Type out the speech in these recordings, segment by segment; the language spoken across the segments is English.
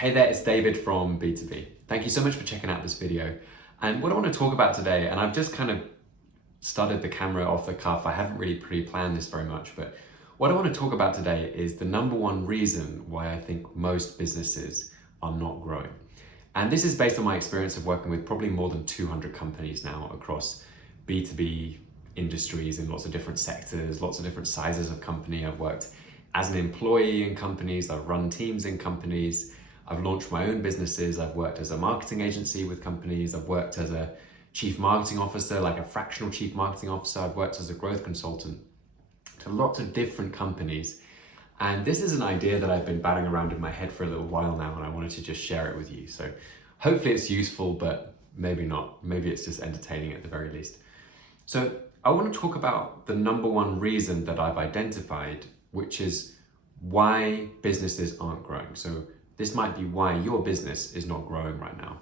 Hey there, it's David from B2B. Thank you so much for checking out this video. And what I want to talk about today, and I've just kind of started the camera off the cuff, I haven't really pre-planned this very much, but what I want to talk about today is the number one reason why I think most businesses are not growing. And this is based on my experience of working with probably more than 200 companies now across B2B industries in lots of different sectors, lots of different sizes of company. I've worked as an employee in companies, I've run teams in companies, I've launched my own businesses, I've worked as a marketing agency with companies, I've worked as a chief marketing officer, like a fractional chief marketing officer, I've worked as a growth consultant to lots of different companies. And this is an idea that I've been batting around in my head for a little while now, and I wanted to just share it with you. So hopefully it's useful, but maybe not. Maybe it's just entertaining at the very least. So I want to talk about the number one reason that I've identified, which is why businesses aren't growing. So this might be why your business is not growing right now.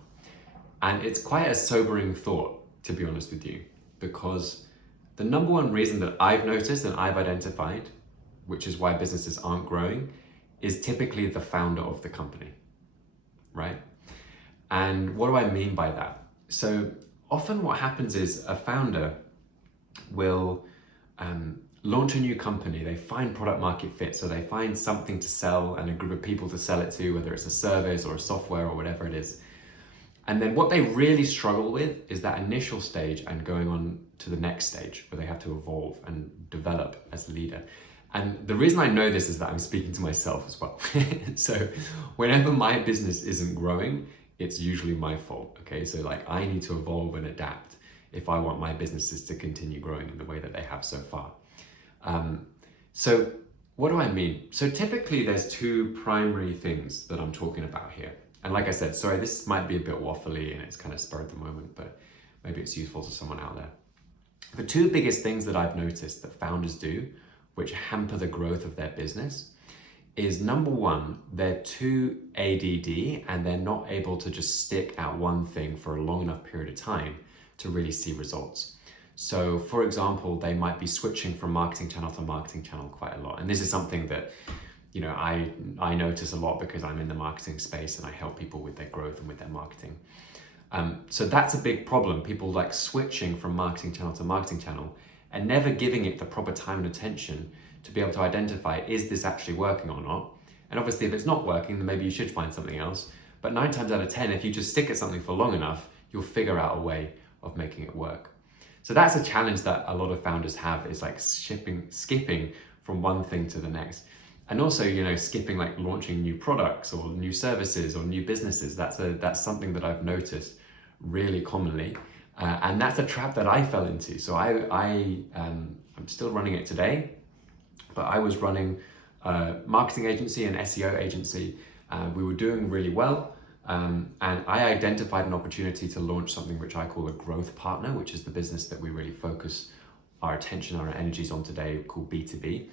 And it's quite a sobering thought, to be honest with you, because the number one reason that I've noticed and I've identified, which is why businesses aren't growing, is typically the founder of the company, right? And what do I mean by that? So often what happens is a founder will launch a new company, they find product market fit, so they find something to sell and a group of people to sell it to, whether it's a service or a software or whatever it is. And then what they really struggle with is that initial stage and going on to the next stage where they have to evolve and develop as a leader. And the reason I know this is that I'm speaking to myself as well. So whenever my business isn't growing, it's usually my fault, okay? So like I need to evolve and adapt if I want my businesses to continue growing in the way that they have so far. So what do I mean? So typically there's two primary things that I'm talking about here. And like I said, sorry, this might be a bit waffly and it's kind of spur of the moment, but maybe it's useful to someone out there. The two biggest things that I've noticed that founders do, which hamper the growth of their business, is number one, they're too ADD and they're not able to just stick at one thing for a long enough period of time to really see results. So for example, they might be switching from marketing channel to marketing channel quite a lot. And this is something that, you know, I notice a lot because I'm in the marketing space and I help people with their growth and with their marketing. So that's a big problem. People like switching from marketing channel to marketing channel and never giving it the proper time and attention to be able to identify, is this actually working or not? And obviously if it's not working, then maybe you should find something else. But 9 times out of 10, if you just stick at something for long enough, you'll figure out a way of making it work. So that's a challenge that a lot of founders have, is like skipping from one thing to the next. And also, you know, skipping like launching new products or new services or new businesses. That's something that I've noticed really commonly. And that's a trap that I fell into. So I'm still running it today, but I was running a marketing agency and SEO agency. We were doing really well. And I identified an opportunity to launch something which I call a growth partner, which is the business that we really focus our attention, our energies on today, called B2B.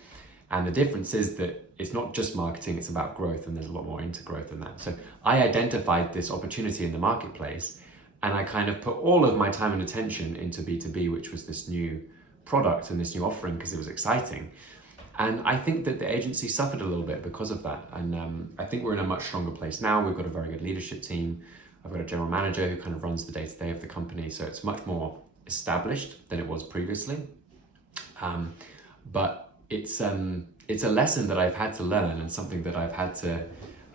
And the difference is that it's not just marketing, it's about growth, and there's a lot more into growth than that. So I identified this opportunity in the marketplace, and I kind of put all of my time and attention into B2B, which was this new product and this new offering because it was exciting. And I think that the agency suffered a little bit because of that. And I think we're in a much stronger place now. We've got a very good leadership team. I've got a general manager who kind of runs the day-to-day of the company. So it's much more established than it was previously. But it's a lesson that I've had to learn, and something that I've had to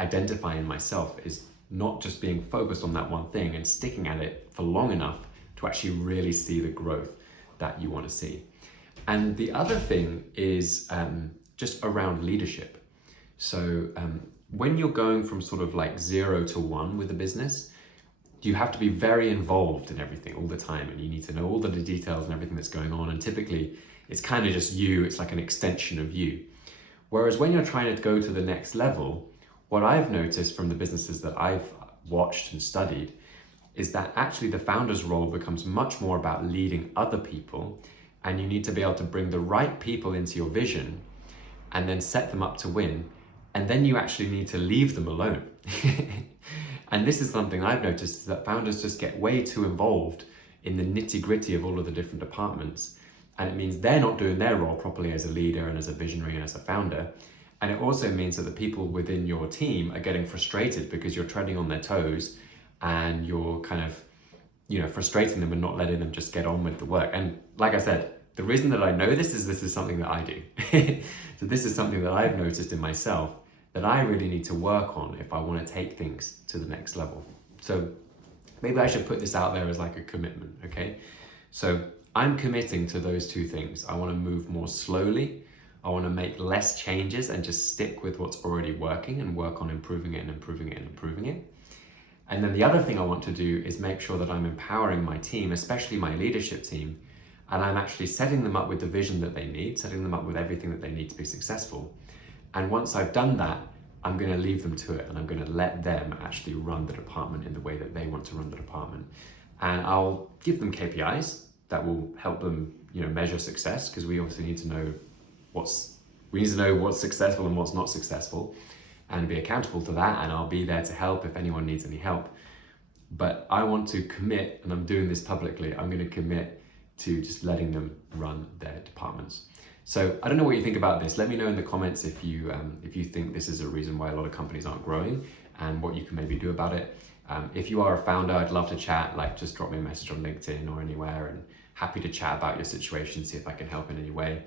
identify in myself, is not just being focused on that one thing and sticking at it for long enough to actually really see the growth that you want to see. And the other thing is just around leadership. So when you're going from sort of like 0 to 1 with a business, you have to be very involved in everything all the time, and you need to know all the details and everything that's going on. And typically it's kind of just you, it's like an extension of you. Whereas when you're trying to go to the next level, what I've noticed from the businesses that I've watched and studied is that actually the founder's role becomes much more about leading other people, and you need to be able to bring the right people into your vision and then set them up to win. And then you actually need to leave them alone. And this is something I've noticed, is that founders just get way too involved in the nitty-gritty of all of the different departments. And it means they're not doing their role properly as a leader and as a visionary and as a founder. And it also means that the people within your team are getting frustrated because you're treading on their toes and you're kind of, frustrating them and not letting them just get on with the work. And like I said, the reason that I know this is something that I do. So this is something that I've noticed in myself that I really need to work on if I want to take things to the next level. So maybe I should put this out there as like a commitment, okay? So I'm committing to those two things. I want to move more slowly. I want to make less changes and just stick with what's already working and work on improving it and improving it and improving it. And then the other thing I want to do is make sure that I'm empowering my team, especially my leadership team, and I'm actually setting them up with the vision that they need, setting them up with everything that they need to be successful. And once I've done that, I'm going to leave them to it and I'm going to let them actually run the department in the way that they want to run the department. And I'll give them KPIs that will help them, measure success, because we obviously need to know what's successful and what's not successful, and be accountable to that. And I'll be there to help if anyone needs any help. But I want to commit, and I'm doing this publicly, I'm going to commit to just letting them run their departments. So I don't know what you think about this. Let me know in the comments if you think this is a reason why a lot of companies aren't growing and what you can maybe do about it. If you are a founder, I'd love to chat. Just drop me a message on LinkedIn or anywhere, and happy to chat about your situation, see if I can help in any way.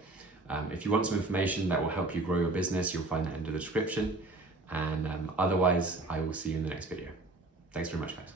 If you want some information that will help you grow your business, you'll find that in the description. And otherwise, I will see you in the next video. Thanks very much, guys.